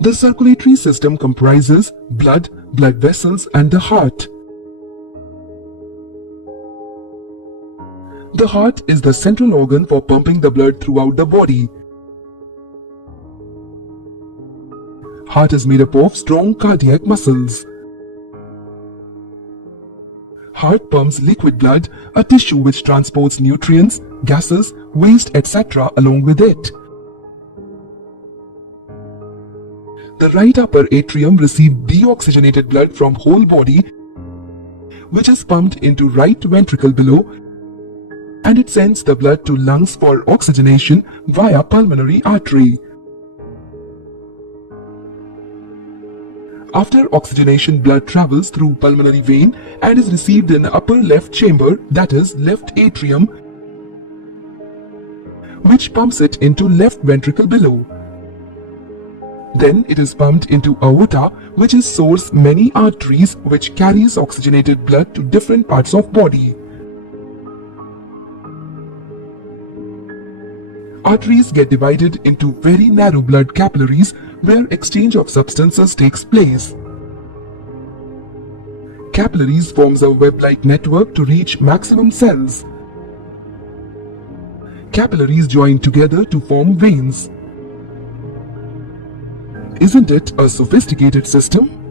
The circulatory system comprises blood, blood vessels, and the heart. The heart is the central organ for pumping the blood throughout the body. Heart is made up of strong cardiac muscles. Heart pumps liquid blood, a tissue which transports nutrients, gases, waste, etc. along with it. The right upper atrium receives deoxygenated blood from whole body, which is pumped into right ventricle below, and it sends the blood to lungs for oxygenation via pulmonary artery. After oxygenation, blood travels through pulmonary vein and is received in upper left chamber, that is left atrium, which pumps it into left ventricle below. Then it is pumped into aorta, which is source many arteries which carries oxygenated blood to different parts of body. Arteries get divided into very narrow blood capillaries where exchange of substances takes place. Capillaries forms a web-like network to reach maximum cells. Capillaries join together to form veins. Isn't it a sophisticated system?